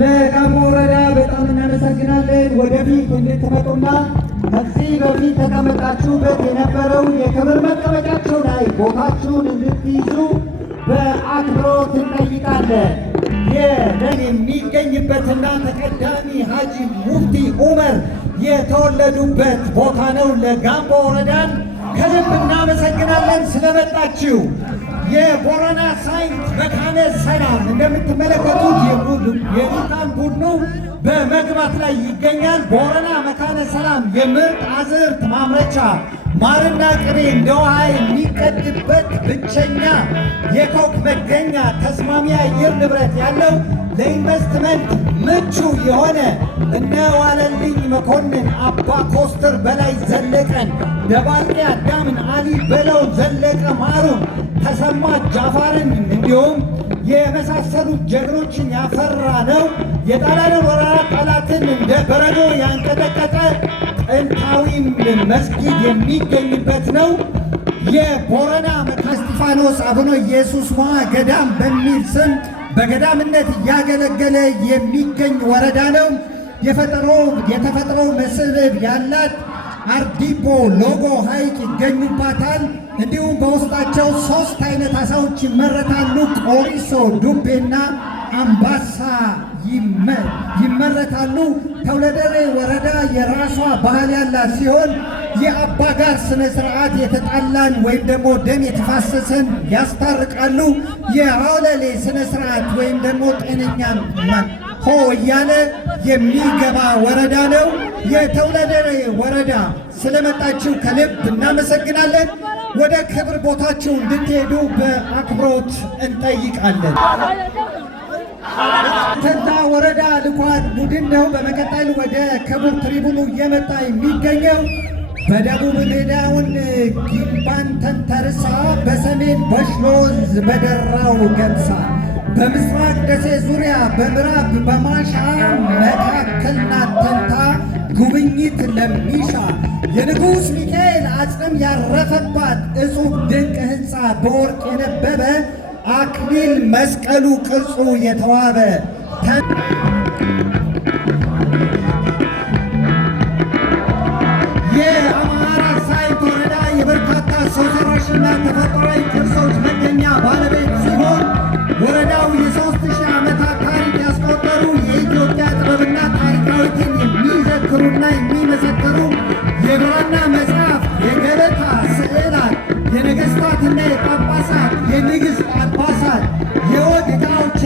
ለጋሞ ወረዳ በጣም እናመሰግናለን። ወደፊት እንድትመጡና ከዚህ በፊት ተቀመጣችሁበት የነበረው የክብር መቀመጫቸው ላይ ቦታችሁን እንድትይዙ በአክብሮት እንጠይቃለን። የደን የሚገኝበትና ተቀዳሚ ሀጂ ሙፍቲ ዑመር የተወለዱበት ቦታ ነው። ለጋሞ ወረዳን ከልብ እናመሰግናለን ስለመጣችሁ። የቦረና ሳይንት መካነ ሰላም እንደምትመለከቱት የልዑካን ቡድኑ በመግባት ላይ ይገኛል። ቦረና መካነ ሰላም የምርጥ አዝርት ማምረቻ ማርና ቅቤ እንደ ውሃ የሚቀድበት ብቸኛ የኮክ መገኛ ተስማሚ አየር ንብረት ያለው ለኢንቨስትመንት ምቹ የሆነ እነ ዋለልኝ መኮንን፣ አባ ኮስተር በላይ ዘለቀን፣ ደባልቄ አዳምን፣ አሊ በለው ዘለቀ ማሩን፣ ተሰማ ጃፋርን እንዲሁም የመሳሰሉት ጀግኖችን ያፈራ ነው። የጣሊያን ወረራ ጠላትን እንደ በረዶ ያንቀጠቀጠ ጥንታዊም መስጊድ የሚገኝበት ነው። የቦረና እስጢፋኖስ አቡነ ኢየሱስ ሞዐ ገዳም በሚል ስም በገዳምነት እያገለገለ የሚገኝ ወረዳ ነው። የተፈጥሮ መስህብ ያላት አርዲቦ ሎጎ ሐይቅ ይገኙባታል። እንዲሁም በውስጣቸው 3 አይነት አሳዎች ይመረታሉ። ቆሪሶ፣ ዱቤና አምባሳ ይመረታሉ። ተውለደሬ ወረዳ የራሷ ባህል ያላት ሲሆን የአባጋር ስነ ስርዓት የተጣላን ወይም ደግሞ ደም የተፋሰሰን ያስታርቃሉ። የአውለሌ ስነ ስርዓት ወይም ደግሞ ጤነኛ ሆ እያለ የሚገባ ወረዳ ነው። የተውለደሬ ወረዳ ስለመጣችሁ ከልብ እናመሰግናለን። ወደ ክብር ቦታችሁ እንድትሄዱ በአክብሮት እንጠይቃለን። ተንታ ወረዳ ልኳን ቡድን ነው። በመቀጠል ወደ ክቡር ትሪቡኑ እየመጣ የሚገኘው በደቡብ ሜዳውን ጊምባን ተንተርሳ በሰሜን በሽሎ ወንዝ በደራው ገምሳ በምስራቅ ደሴ ዙሪያ በምዕራብ በማሻ መካከልና ተንታ ጉብኝት ለሚሻ የንጉሥ ሚካኤል አጽም ያረፈባት እጹብ ድንቅ ሕንፃ በወርቅ የነበበ አክሊል መስቀሉ ቅርጹ የተዋበ የአማራ ሳይንት ወረዳ የበርካታ ሰው ሰራሽና ተፈጥሯዊ ቅርሶች መገኛ ባለቤት ሲሆን ወረዳው የ3000 ዓመታት ታሪክ ያስቆጠሩ የኢትዮጵያ ጥበብና ታሪካዊትን የሚዘክሩና የሚመሰክሩ የብራና መጽሐፍ፣ የገበታ ስዕላት፣ የነገሥታትና የጳጳሳት፣ የንግሥት አልባሳት፣ የወግ ዕቃዎች